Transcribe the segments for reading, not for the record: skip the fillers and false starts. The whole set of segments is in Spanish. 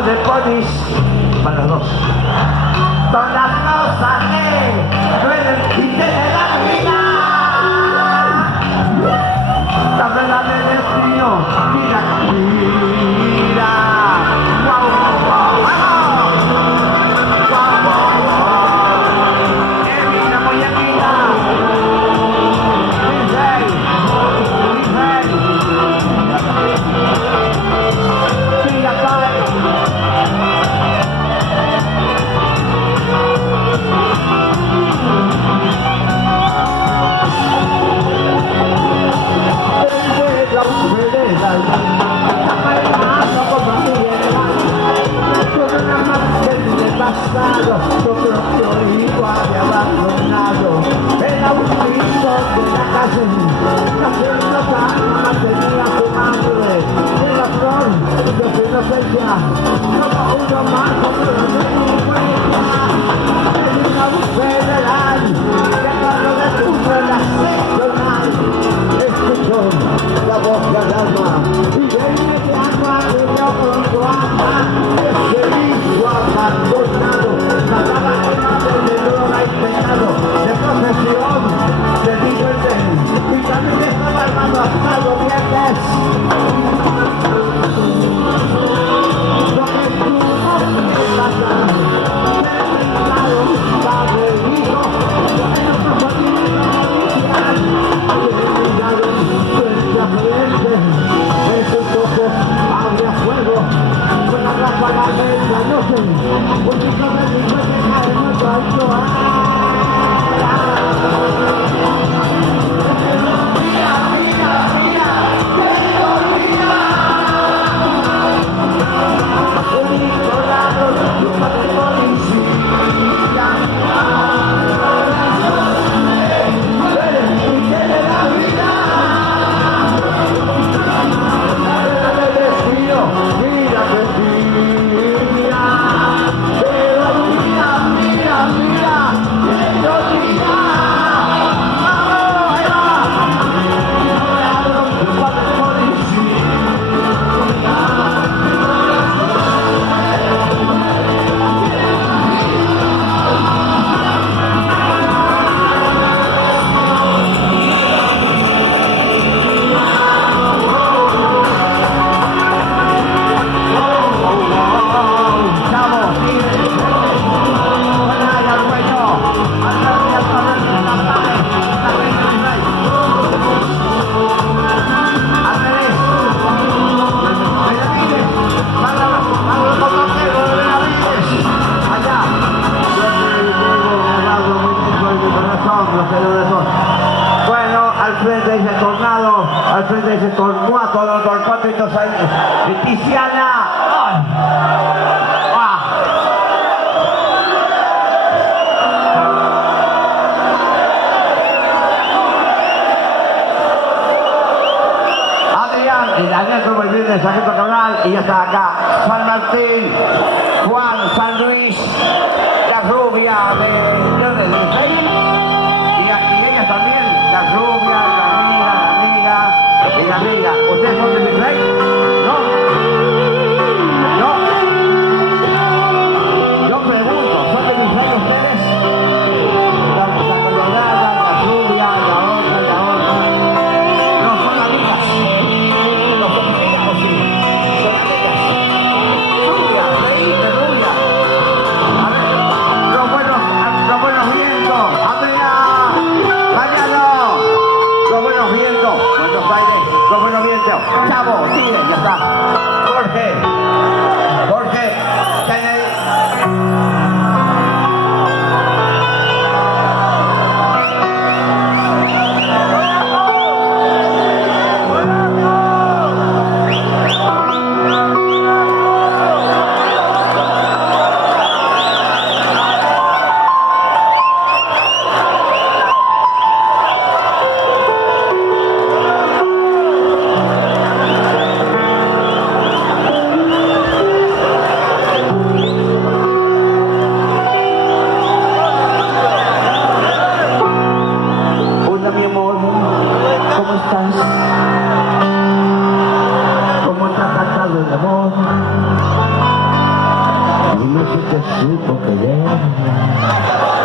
De polis para dos. Todas cosas que duelen y te la vida. La verdad del destino, mira, mira. Guau, guau, guau, guau, guau, guau. Que mira, muñequita. Mi rey, mi rey. Mira, cae. Tu propio hijo había abandonado el autito de la calle, haciendo pan mantenía su madre de la flor de su inocencia, como uno más como lo delincuencia, en una federal que cuando descubre la seccional escuchó la voz del alma y de inmediato acudió con su alma ese hijo abandonado. Mataba el hambre de droga y pecado, de profesión, de delincuente, y también estaba armado hasta los dientes. Lo que tú no me pasa, terminado, padre e hijo, en nuestra familia inicial, terminaron frente a frente, en sus ojos había fuego, con la ráfaga de la noche, un chico de delincuente cae mucho alto. Mira, mira, mira, terroría. Un nicolado, lupa de policía. Tiene la vida. La del destino, mira que mira. Pero mira, mira, mira. estos ahí. Tiziana. Ay. Ah. Daniel como el viernes, Sargento Cabral, y ya está acá. San Martín, Juan, San Luis, la rubia de Rey. Y ella también, la rubia, la amiga. ¿Ustedes son de Rey? ¿No? Yo pregunto, ¿son de Rey ustedes? La colorada, la rubia, la otra. No son amigas. Chavo, sigue, ya está. Jorge, Kennedy.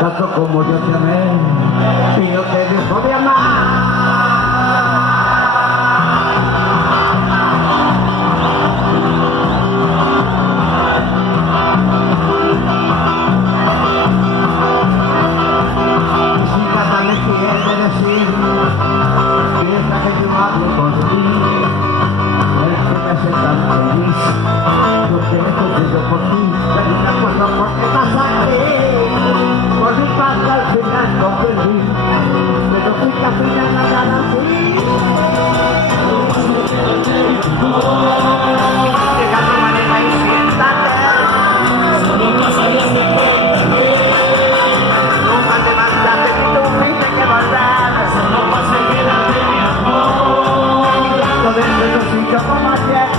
Tanto como yo te amé, y no te dejo de amar. Si nada me quiere decir, piensa que yo hablo por ti, es que me hace tan feliz, yo te he cogido por ti, pero no me acuerdo por qué pasaste. Por un paso al final no perdí, pero fui capaz de ganar así. Llega tu manera y siéntate. Nunca te mandaste ni tú fuiste que volver. No pasa que darte mi amor. Todo dentro de un sitio como ayer.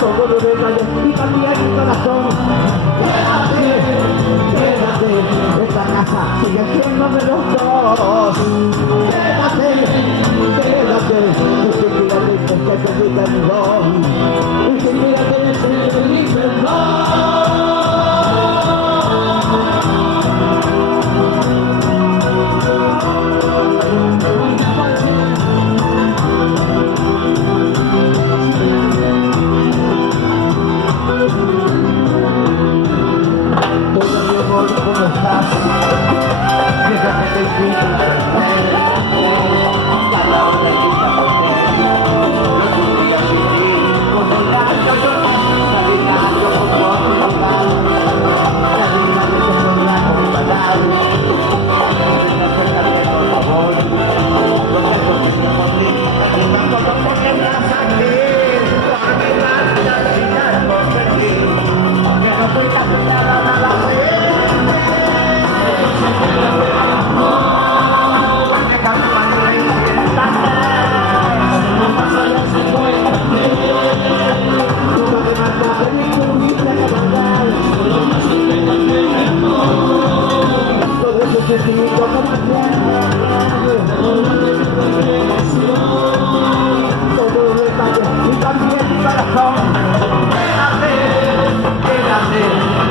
Todo lo demás y también mi corazón. Quédate, esta casa sigue siendo de los dos. Quédate, y si quédate, que te pedí perdón. Y si quédate, que te pedí perdón. ¿Cómo estás? Déjame te invito a cada hora grita por ti. No podría sufrir con el alto sanitario por otro lugar. La vida que te podrá comparar. Acércate por favor. No te confío por ti. Tampoco porque me has aquí. Por mi parte al final por ti. Que no soy la puñada nada más.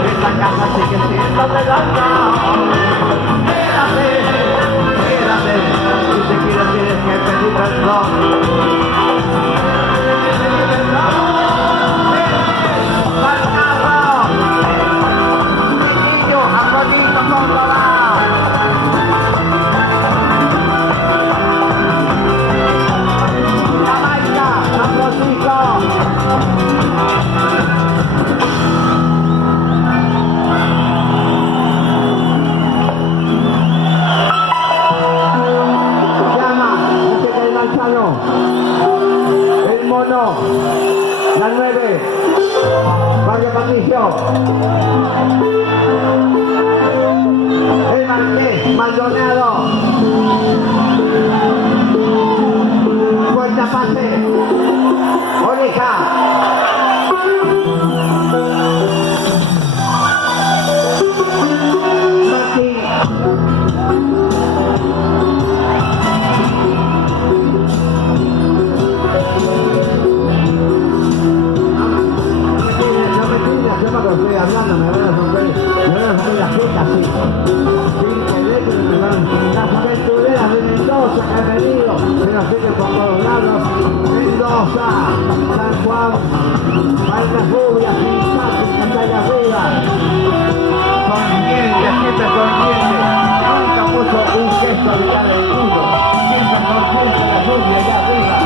Esta casa sigue siendo de daño. Quédate, si te quieres tienes que pedir perdón. la 9, Mario Patricio. El Marqués, Maldonado. Cuenta pase. Oreja. Martín. Estoy hablando, me van a romper la jeta, sí. Sin querer que me van. Las aventureras de Mendoza que han venido, de la gente por todos lados. Mendoza, San Juan, Bailas Rubias, Pintadas, que está ahí arriba. Consciente, siempre consciente. Nunca puso un gesto de cara del mundo. Siempre consciente de la rubia allá arriba.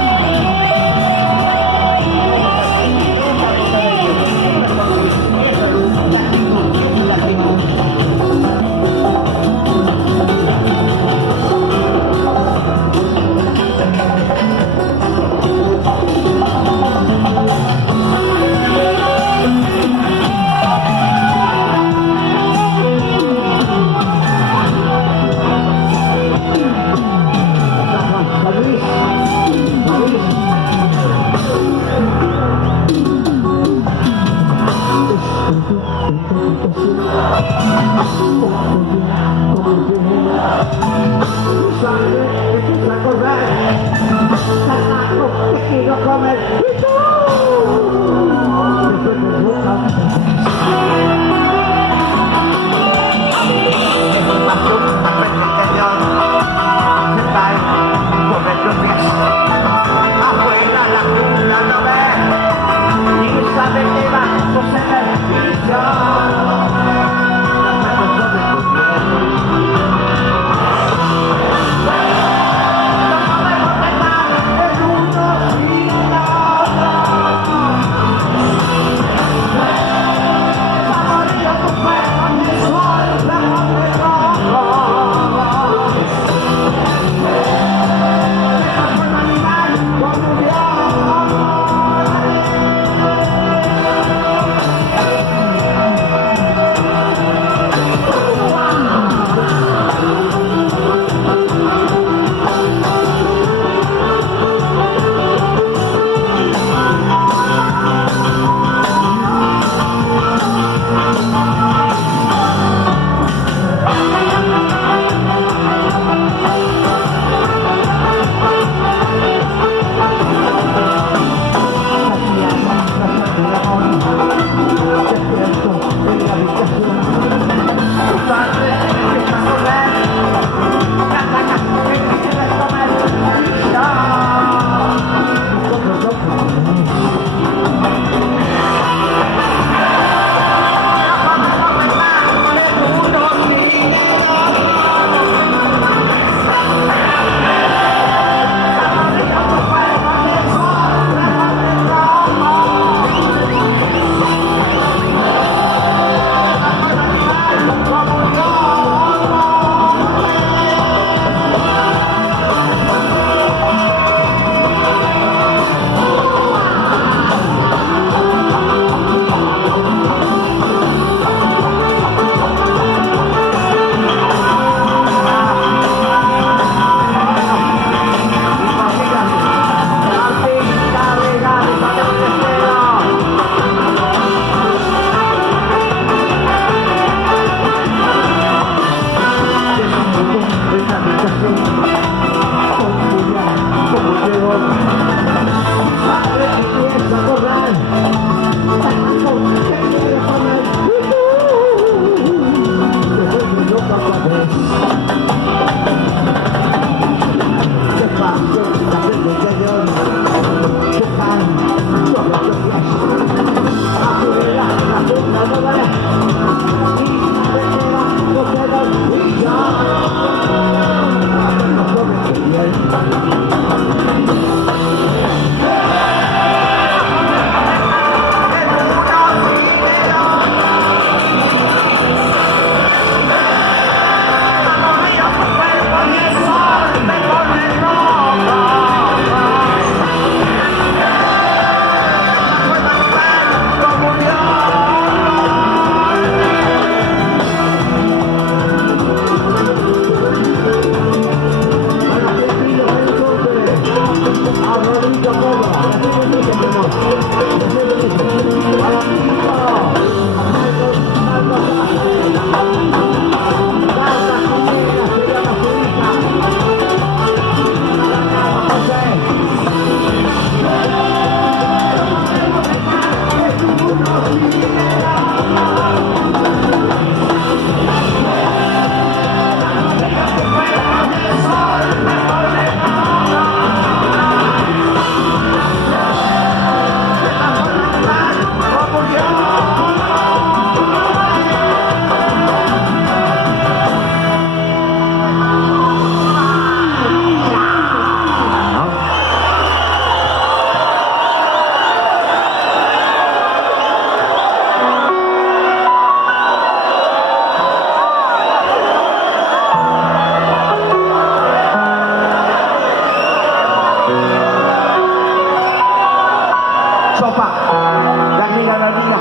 Tranquila, tranquila.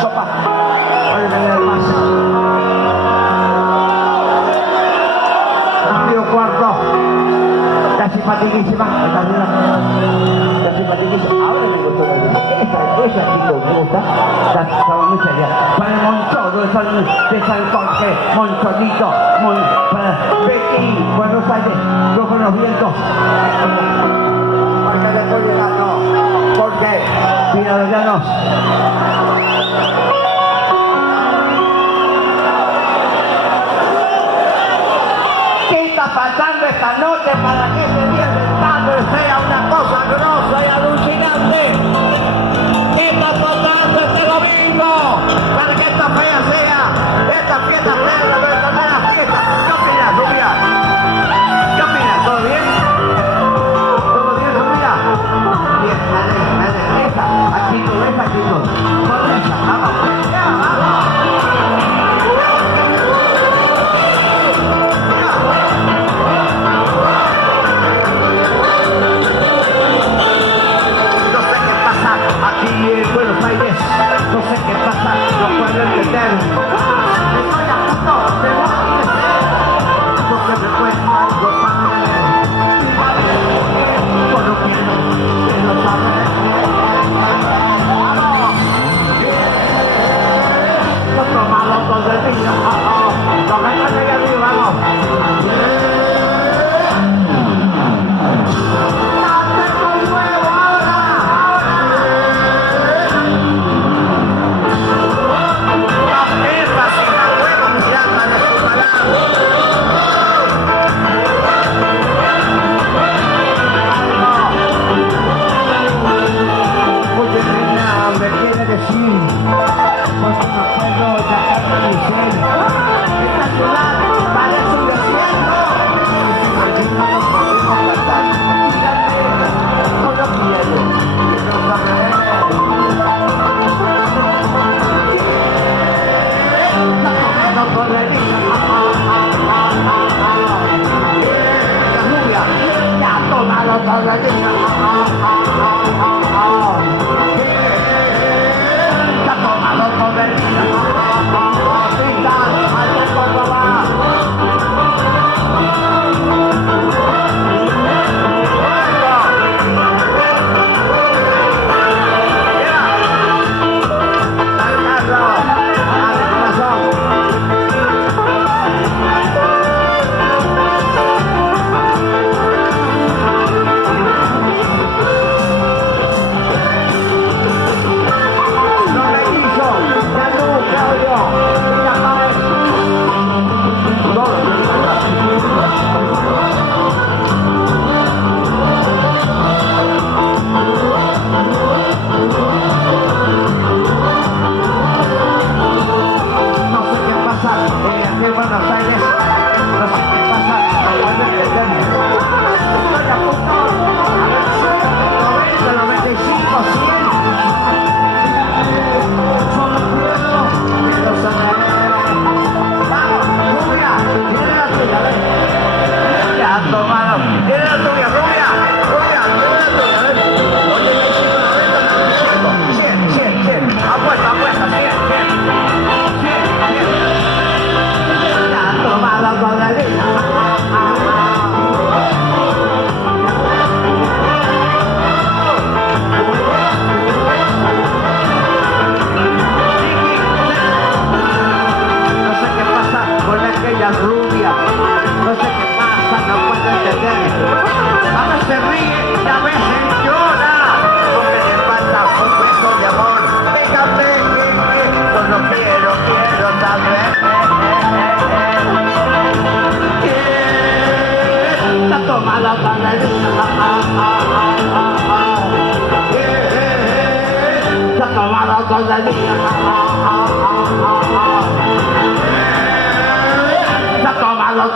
Sopa. Oye, me el más. Partido cuarto. La simpaticísima. Está bien. La simpaticísima. Ahora me gustó la vida. Esa sí me gusta. Estaba muy seria. Para el Moncholo de San Jorge. Moncholito. Para Becky. Buenos Aires. Los buenos vientos. Marca de Colorado. Jorge. Pino de Llanos. ¿Qué está pasando esta noche para que ese día del Thunder sea una cosa grosa y alucinante? ¿Qué está pasando este domingo para que esta fea sea, esta fiesta sea la verdadera fiesta? ¿Qué opinas, Rubia? ¿Qué opinas? ¿Todo bien? ¿Todo bien, Rubia? Bien, dale, esa actitud. Con esa, vamos, ya, vamos. Aquí en Buenos Aires, no sé qué pasa, no puedo entender. Estoy a punto de enloquecer, porque me cuesta algo para leer. Por lo que no quiero saber. ¡Vamos! Yo tomado todo el día, lo que está negativo, vamos.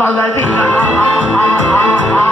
todo el día.